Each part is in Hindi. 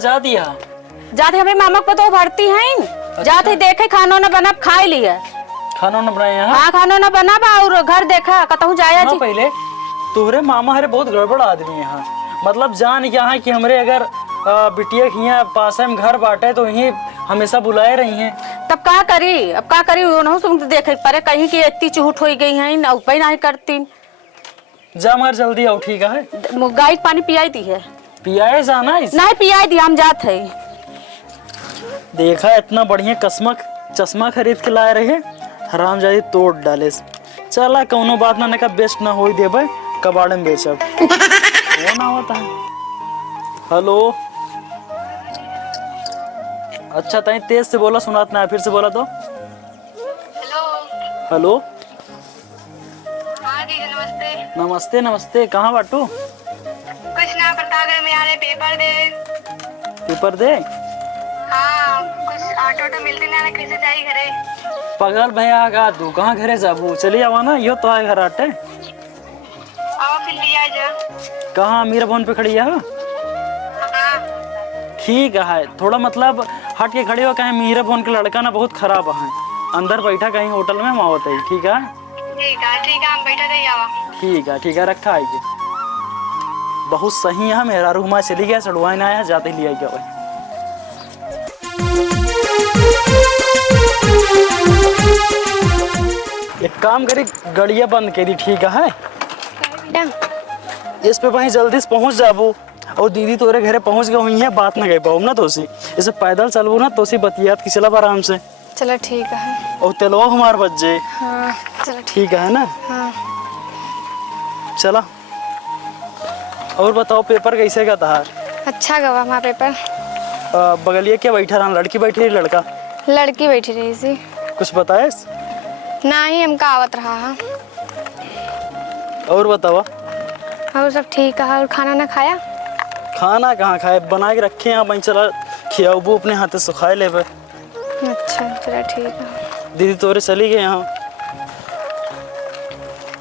जा दिया? जाते हमारे मामा को तो भरती हैं। अच्छा। जाते देखे खाना न बना खाए लिया। खाना न बनाए? हाँ खाना न बना और घर देखा कतहु जाया जी। पहले तोहरे मामा हरे बहुत गड़बड़ आदमी है यहाँ। मतलब जान यहाँ कि हमरे अगर बिटिया यहाँ पास में घर बांटे तो यही हमेशा बुलाए रही हैं। तब का करी? अब का करी? सुन देखे परे कहीं की इतनी चूट हो गई है ना उपाय नहीं करती। जा मगर जल्दी आओ ठीक है। गाय पानी पियाई दी है? पियाए जाना नहीं पियाई दी हम जात है। देखा इतना बढ़िया चश्मा खरीद के लाए रहे हरामजादी तोड़ डाले। चला कौनो बात ना का बेस्ट ना हो देबे कबाड़े में बेचब। वो ना होता है। हेलो अच्छा ताई तेज से बोला सुनात ना, फिर से बोला तो। हेलो हेलो हाँ दीदी नमस्ते। नमस्ते नमस्ते। कहाँ बाटू? कुछ ना प्रतापगढ़ में आ रहे पेपर दे। पेपर दे? हाँ कुछ ऑटो मिलते ना कैसे जाई घरे। पगल भैया का तू कहाँ घरे जाबू? चली आवा ना यो तो आए घर आटे। आओ फिर लिया जा। कहाँ मीरा भवन पे खड़ी है? हाँ ठीक है थोड़ा मतलब हट के खड़ी हो। कहीं मीरा भवन के लड़का ना बहुत खराब है, अंदर बैठा कहीं होटल में मावत है। ठीक है हम बैठा रही आवा। ठीक है रखा आइए। बहुत सही है मेरा रूमा चली गया सड़ुआ ना आया जाते लिया गया भाई। एक काम करी गड़िया बंद करी ठीक है। इस पे वहीं जल्दी से पहुंच जाबू और दीदी तोरे घरे पहुंच गए हुई है बात ना गए पाऊ ना तो सी इसे पैदल चलबू ना तो सी बतियात की चलब आराम से। चलो ठीक है। और तेलवा हमार बच जाए। हाँ चलो ठीक है ना? हाँ चला और बताओ पेपर कैसे का था? अच्छा गवा वहाँ पेपर। बगलिया क्या बैठा रहा? लड़की बैठी रही लड़का? लड़की बैठी रही थी। कुछ बताए? ना ही हमका आवत रहा है। और बतावा? और सब ठीक है। और खाना ना खाया? खाना कहाँ खाए बना के रखे हैं वहीं चला खियाबू अपने हाथ से सुखाए ले। अच्छा चलो ठीक है। दीदी तोरे चली गए यहाँ।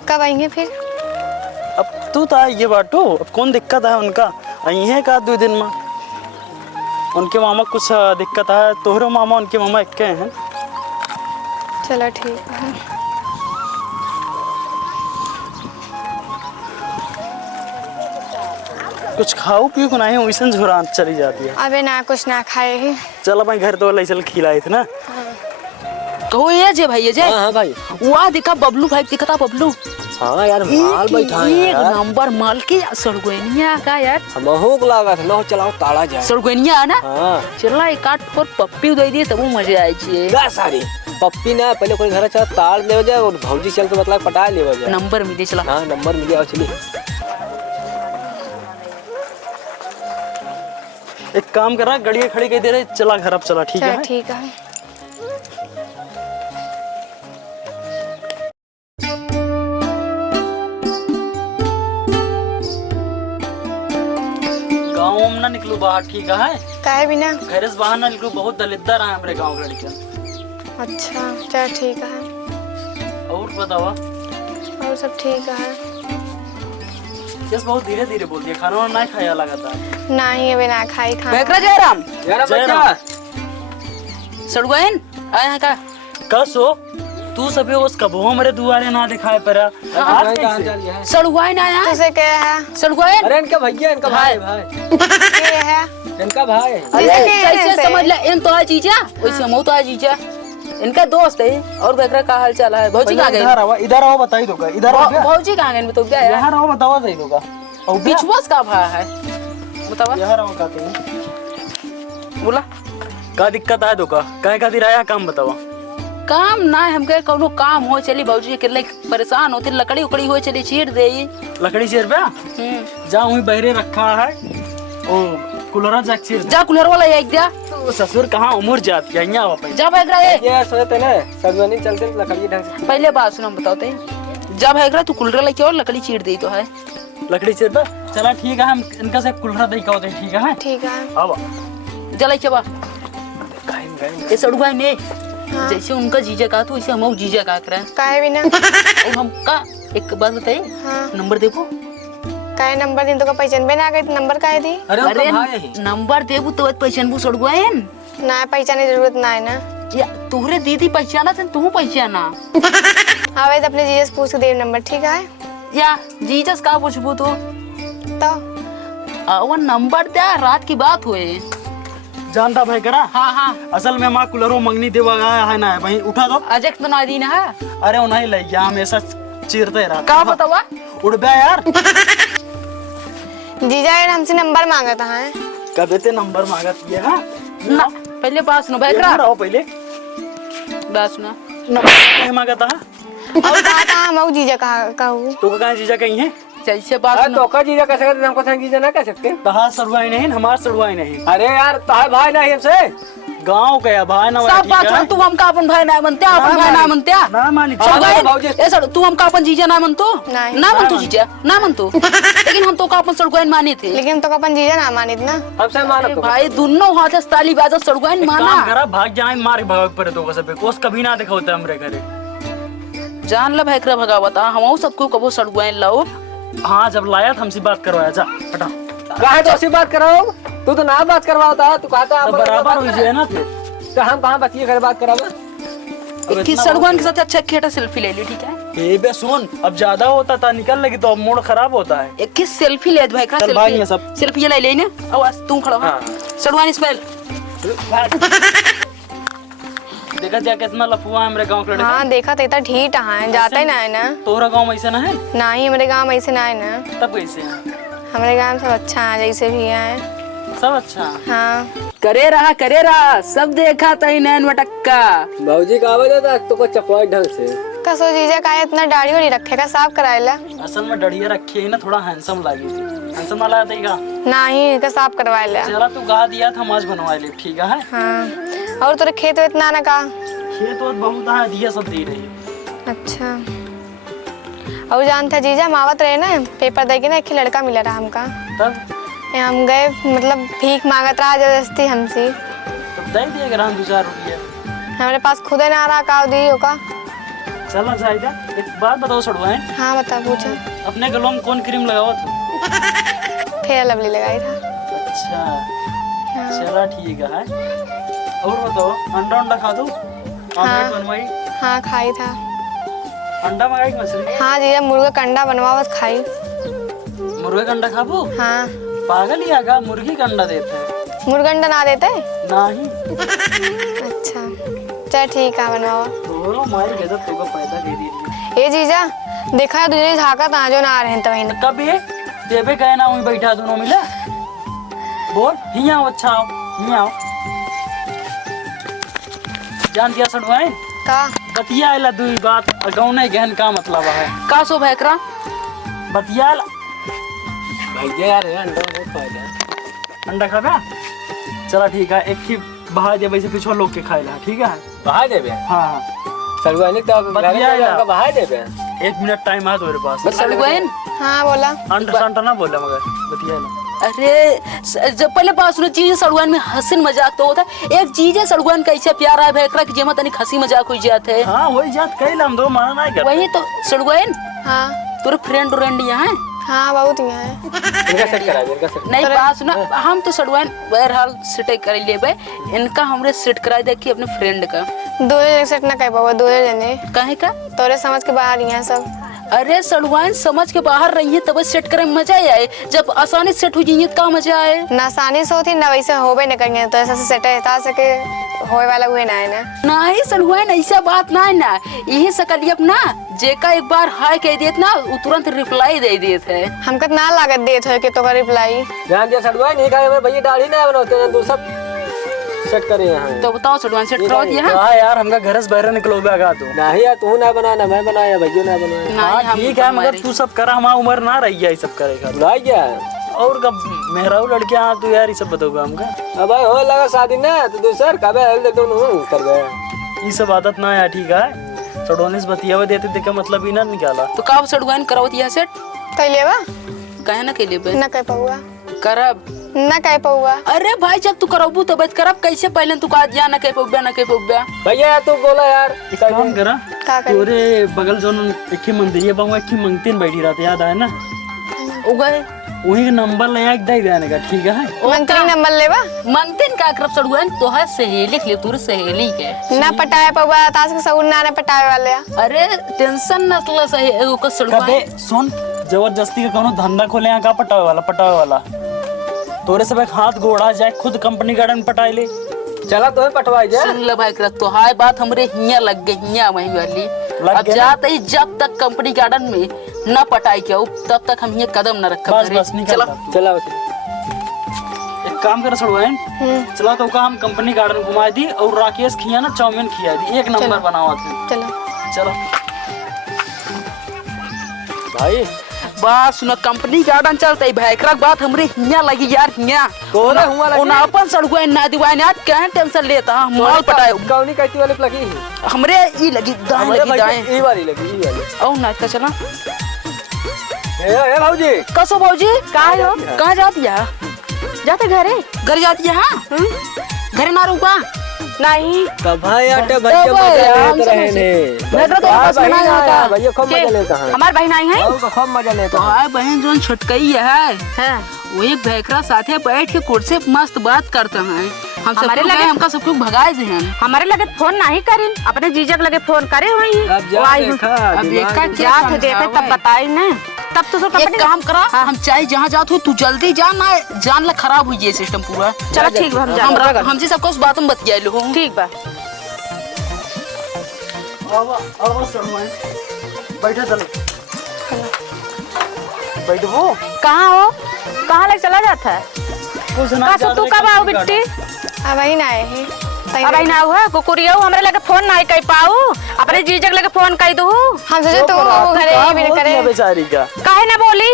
कब आएंगे फिर? अब तू तो ये बाटो अब कौन दिक्कत है उनका आई है का 2 दिन में। उनके मामा कुछ दिक्कत है तोहरो मामा उनके मामा एक हैं। चलो ठीक है। कुछ खाओ पियो को नहीं वैसे झुरान चली जाती है। अबे ना कुछ ना खाए ही। चल भाई घर तो ले चल खिलाए थे ना। कहो ये जे भाई ये जे। हाँ भाई वहाँ दिखा बबलू भाई दिखता बबलू। हाँ यार माल बैठा है एक नंबर माल के सड़गोनिया का यार। हमहू को लगा था लो चलाओ ताला जाए। सड़गोनिया ना? हाँ चला एक आठ फोर पप्पी दे दिए तब मजा आई छे। गा सारी पप्पी ना पहले कोई घर चला तार ले जाए और भौजी चल के मतलब पटा ले जाए। नंबर मिले चला। हाँ नंबर मिल गया चली। एक काम कर रहा गड़िया खड़ी कर दे रहे चला घर अब चला ठीक है। ठीक है। गाँव में ना निकलू बाहर ठीक है। काहे बिना? घर से बाहर ना निकलू बहुत दलिद्दार है हमारे गाँव के लड़कियाँ। अच्छा चल ठीक है। और बतावा? और सब ठीक है। यस बहुत धीरे धीरे बोल दिया खाना ना खाया लगाता है। नहीं अबे ना खाई खाना। बैकरा जयराम यार जयराम। सड़गोइन आया का कसो तू सभी उस कबो हमारे दुआरे ना दिखाए पर आज कैसे? सड़गोइन आया तुझे क्या है? सड़गोइन अरे इनका भैया इनका भाई भाई क्या है? इनका भाई। अरे कैसे कैसे समझ ले इन तो है जीजा वैसे हम तो है जीजा इनका दोस्त है। और बैकरा का हाल चाल है? भौजी कहाँ गए? इधर आओ बताई दो इधर आओ। भौजी कहाँ गए तो क्या यहाँ आओ बतावा दे दोगा। और बिचवास का भा है बतावा? यहाँ आओ का तुम बोला का दिक्कत है दोगा काहे का दिराया काम बतावा? काम ना हमके कोनो काम हो चली भौजी के लिए परेशान होती लकड़ी उकड़ी हो चली चीर दे। लकड़ी चेर पे जा वहीं बहरे रखा है ओ कुलरा जा चेर जा कुलर वाला एक दिया। तो ससुर कहाँ उम्र जाती है यहाँ वापस जा बैकरा ये सोचते ना सब नहीं चलते लकड़ी ढंग से। पहले बात सुनो बताते जब है तू कुलरा लेके और लकड़ी चीर दी तो है लकड़ी चेर पे चला ठीक है हम इनका से कुलरा दे का होते ठीक है। ठीक है। अब जलाई के बा ये सड़ुआ ने जैसे उनका जीजा कहा तो वैसे हम जीजा कहा कर काहे बिना? और हम का एक बात बताइए हाँ नंबर देखो काय नंबर दिन तो का पहचान बे ना गई नंबर काय दी अरे अरे तो भाई है नंबर देबू तो पहचान बू सड़गुआइन ना पहचाने की जरूरत ना है ना। या तोहरे दीदी पहचाना थे तू पहचाना आवे तो अपने जीजा से पूछ के दे नंबर ठीक है। या जीजस का पूछबू तो तो वो नंबर दे रात की बात हुए। जानता भाई करा हाँ हाँ असल में माँ कुलरो मंगनी देवा गया है ना भाई उठा दो। अजय तो ना दी ना है अरे वो नहीं लग गया हमेशा चीरते रहा का बतावा उड़ बे यार। जीजा यार हमसे नंबर मांगा था है। कबे ते नंबर मांगा ये हाँ ना पहले बात सुनो भाई करा रहो पहले बात सुना नंबर कहे मांगा था और कहा था हम जीजा कहूँ तो कहाँ जीजा कहीं है जैसे बात अरे सुनो तो का जीजा कह सकते हमको संग जीजा ना कह सकते। तहा सड़वाई नहीं हमार सड़वाई नहीं अरे यार तार भाई नहीं हमसे गांव का भाई ना सब बात सुनो तू हमका अपन भाई ना मनते अपन भाई ना मनते ना मानी सड़गुआइन ए सड़ तू हमका अपन जीजा ना मनतो नहीं। ना मनतो जीजा ना मनतो लेकिन हम तो का अपन सड़गुआइन माने थे लेकिन तो अपन जीजा ना मानित ना। हमसे मानब तो भाई दोनों हाथ से ताली बाजा सड़गुआइन काम माना करा भाग जाए मार भाग पड़े तो सब कोस कभी ना देखा होता हमरे घरे। जान ला भैकरा भगावता हम सबको कबो सड़गुआइन लाओ। हाँ जब लाया था हमसे बात करवाया जा हटा कहा तो ऐसी बात कराओ तू तो ना बात करवाता तू कहता तो बराबर हो जाए ना फिर तो हम कहाँ बतिए कर बात करावा। किस सड़गुआइन के साथ अच्छा खेटा सेल्फी ले ली ठीक है। ये बे सुन अब ज्यादा होता था निकल लगी तो अब मूड खराब होता है। एक किस सेल्फी ले भाई का चल भाई ये सब। सेल्फी ले ले ना अब तू खड़ा हो सड़गुआइन स्मेल देखा जा कितना लफुआ है हमारे गांव के लड़का। हाँ देखा तो इतना ठीक है जाता ही ना है ना। तोरा गांव में ऐसा ना है ना ही हमारे गाँव में ऐसे ना है ना। तब कैसे है हमारे गाँव में सब अच्छा है जैसे भी है। सब अच्छा है। हाँ करे रहा सब देखा तई नैन मटक्का भाजी का आवाज आता तो को चपवाई ढंग से कसो जीजा का इतना दाढ़ी वाड़ी रखेगा साफ कराएला असल में डड़िया रखी है ना थोड़ा हैंडसम लगी थी हैंडसम वाला देगा ना ही का साफ करवाएला। चला तू गा दिया था माज बनवा ले ठीक है। हाँ और तेरे खेत वेत ना का खेत तो बहुत है दिया सब दे रही है। अच्छा और जानते जीजा मावत रहे ना पेपर दे के ना एक लड़का मिला रहा हमका तब हम गए मतलब भीख मांगत रहा जबरदस्ती हमसे तब दे दिया ग्राम 2-4 रुपये हमारे पास खुद ना रहा का दी होगा। चलो जायदा एक बात बताओ सड़वाएं हाँ बता पूछो। अपने गलों में कौन क्रीम लगाओ था। फेयर लवली लगाई था। अच्छा चला ठीक है। और बताओ अंडा अंडा खा दो ऑमलेट बनवाई। हाँ खाई था। अंडा मंगाई मछली। हाँ जीजा मुर्गा का अंडा बनवा बस खाई। मुर्गे का अंडा खाबो हाँ पागल ही आगा मुर्गी का अंडा देते हैं मुर्गा अंडा ना देते। नहीं। अच्छा चल ठीक है बनवा। तो मारी गजब तुमको पैदा दे दी। ये जीजा देखा तुझे झाका था जो ना आ रहे हैं तो वही कब ये देवे गए ना वहीं बैठा दोनों मिला बोल हिया आओ अच्छा आओ हिया आओ जान दिया सड़वाएं का बतिया ला दुई बात अगाऊ नहीं गहन का मतलब है का सो भैकरा बतिया भैया यार अंडा बहुत फायदा अंडा खाबा चला ठीक है एक ही बहा दे वैसे पीछे लोग के खाएला ठीक है। बहा देबे हाँ सलवानी तो बतिया यार। बहा देबे 1 मिनट टाइम है तुम्हारे पास। सड़गुआइन हाँ बोला अंडा संटा ना बोला मगर बतिया ला। अरे जब पहले बात सुनो चीज सड़गुआइन में हंसी मजाक तो होता है। एक चीज है सड़गुआइन कैसे प्यारा है भैकरा की जेमा तनिक हंसी मजाक हो जाते है। हाँ वही जात कई लम दो माना नहीं कर वही तो सड़गुआइन हाँ तोरे फ्रेंड उरेंड यहाँ है हाँ बहुत यहाँ है। इनका सेट करा दे इनका सेट नहीं बात सुना हम तो सड़गुआइन बहरहाल सेट कर लेबे इनका हमरे सेट कराई दे कि अपने फ्रेंड का दोनों सेट ना कर पाओ दोनों जने काहे का तोरे समझ के बाहर यहाँ सब। अरे सड़गुआइन समझ के बाहर रही है तब सेट करे में मजा आए जब आसानी से सेट हो जाइए तो का मजा आए। ना आसानी से होती ना वैसे होबे न करेंगे तो ऐसा से सेट है सके होए वाला हुए ना है ना। नहीं सड़गुआइन ऐसा बात ना है ना यही सकलिए अपना जेका एक बार हाय कह देत ना वो तुरंत रिप्लाई दे देत है। हमका ना लागत देत हो के तो का रिप्लाई ध्यान दिया सड़वाई नहीं खाए हमें भैया दाढ़ी ना बनाते हैं दूसरा सेट करे यहाँ तो बताओ सड़गुआइन सेट कराओ यहाँ। हाँ यार हमका घर से बाहर निकलो बेगा तू। नहीं यार तू ना बनाना मैं बनाया भैया ना बनाया हाँ ठीक है मगर तू सब करा हमारा उम्र ना रही है ये सब करेगा। बुलाई क्या और कब मेहराऊ लड़कियां तू यार ये सब बताओगा हमका। अब भाई हो लगा शादी ना तो दूसर कबे हल दे दोनों कर गया ये सब आदत ना है ठीक है। सड़ोने से बतियावा देते थे का मतलब ही ना निकाला। तो का सड़गुआइन कराओ यहाँ सेट कैले बा कहे ना कैले ना कह पाऊगा करब ना कह पाऊगा। अरे भाई जब तू करबू तो बात करब कैसे पहले तू का जा ना कह पउबा ना कह पउबा भैया तू बोला यार एक काम करा का कर तोरे बगल जोन एक ही मंदिर है बांगवा एक ही मंगतीन बैठी रहते याद आए ना उगए वही नंबर ले आके दे देने का, ठीक है? मंत्री नंबर लेवा मांगते न का करब सड़ुआन तो है सहेली के लिए तोर सहेली के ना पटाए पवा तास के सउन ना पटाए वाले अरे टेंशन न तला सही एगो का सड़ुआन कबे सुन, जबरदस्ती का कोनो धंधा खोले यहाँ का पटावे वाला तोरे सब एक हाथ गोड़ा जाए, खुद कंपनी गार्डन पटाई ले। चला तो पटवाई जा। सुन ले भाई कर तो हाय बात हमरे हिया लग गई हिया वही वाली। लग अब गया जाते ही जब तक कंपनी गार्डन में न पटाई के तब तक हम ये कदम न रख बस निकल। चला चला एक काम कर सड़वाइन, चला तो का हम कंपनी गार्डन घुमा दी और राकेश खिया ना चाउमीन खिया दी, एक नंबर बनावा थे। चलो चलो भाई बात सुन कंपनी गार्डन चलते भैकरा बात हमरे हिया लगी यार हिया कोरे हुआ लगी? उन अपन सड़ुआ ना दिवाने आज कहां टेंशन लेता माल पटाए कौनी कहती वाले लगी हमरे ई लगी दाएं हमारे लगी भाई दाएं ई वाली लगी ई वाली। औ ना का चला ए भाऊजी कसो भौजी कहां हो कहां जाती है जाते घरे घर जाती है हां घर ना रुका नहीं तब भाई आटे बच्चे मजा लेते रहे ने। मैं तो बस बना था भैया खूब मजा लेता है। हमार बहन आई है और खूब मजा लेता तो है। हाय बहन जोन छटकई है हां वही भैकरा साथे बैठ के कुर्सी पे मस्त बात करते हैं। हम सब हमारे लोग लगे- हैं, हमका सब कुछ भगाए दे हैं। हमारे लगे फोन नहीं करी अपने जीजक लगे फोन करे हुई अब जा देखा अब दिमाग देखा में- क्या जात देखे तब बताई ना तब तो सब एक काम करा हम चाहे जहाँ जात हो तू जल्दी जा ना जान ला खराब हुई ये सिस्टम पूरा। चलो ठीक बा हम जा हमसे सबको उस बात में बतियाए लो ठीक बा अब सड़वाइन बैठे चलो बैठो कहाँ हो कहाँ लग चला जाता है कुछ ना का तू कब आओ बिट्टी अब ही ना आए हैं अब ही ना हुआ कुकुरिया हमरे लगे फोन नहीं कर पाऊ अपने जीजक लगे फोन कर दू हम सोचे तू घरे ही भी करे बेचारी का काहे ना बोली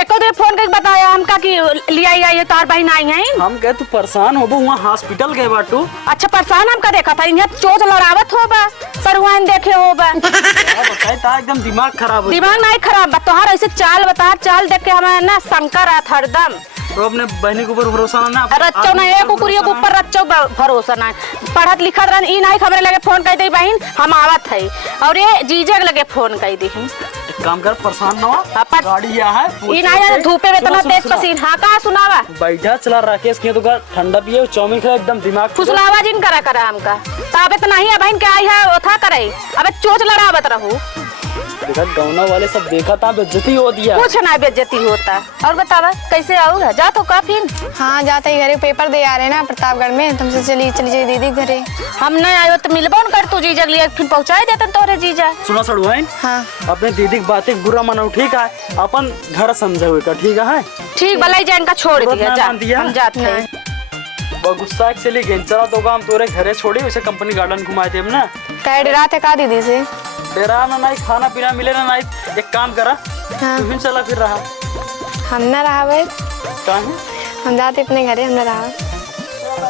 एको दिन फोन करके बताया हमका कि लिया आई है तार बहन आई है हम कहे तू परेशान हो वहाँ हॉस्पिटल गए बाटू। अच्छा परेशान हमका देखा था यहाँ चोट लड़ावत होबा सरुआन देखे होबा बताए ता एकदम दिमाग खराब हो दिमाग नहीं खराब बा तोहार ऐसे चाल बता चाल देख के हमें ना शंका रहा था हरदम तो अपने बहनी के ऊपर भरोसा ना रच्चो ना एक कुकुरियों के ऊपर रच्चो भरोसा ना पढ़त लिखत रहन ई नहीं खबरे लगे फोन कर दे बहन हम आवत है और ये जीजक लगे फोन कर दी एक काम कर, परेशान ना हो, हाँ, पर- गाड़ी यहाँ है ई नहीं धूपे में इतना तेज पसीन हाँ कहाँ सुनावा बैठा चला राकेश के तो का ठंडा पिए चाउमीन खा एकदम दिमाग फुसलावा जिन करा करा हमका ताबे तो नहीं है बहन के आई है ओथा करे अबे चोच लड़ावत रहू देखा गौना वाले सब देखा था बेइज्जती हो दिया। कुछ ना बेइज्जती होता और बतावा कैसे आऊगा जा तो काफी हाँ जाते ही घरे पेपर दे आ रहे ना प्रतापगढ़ में तुमसे चली चली दीदी घरे हम नहीं आयो तो मिलबो न कर तू जीजा के लिए फिर पहुंचाए देते तोरे जीजा सुना सड़वाइन हाँ अपने दीदी की बातें बुरा मानो, ठीक है? अपन घर समझे हुए का, ठीक है? ठीक भलाई जान का छोड़ तुरंत दिया ना जा मान दिया? हम जाते हैं बहुत गुस्सा चली गई। चला तो हम तोरे घरे छोड़ी उसे कंपनी गार्डन घुमाए थे हम ना। कह डरा थे का दीदी से डेरा ना नहीं, खाना पीना मिले ना नहीं। एक काम करा हाँ। तू भी चला फिर रहा हम ना रहा भाई कहाँ हम जाते अपने घरे हम ना रहा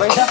बैठा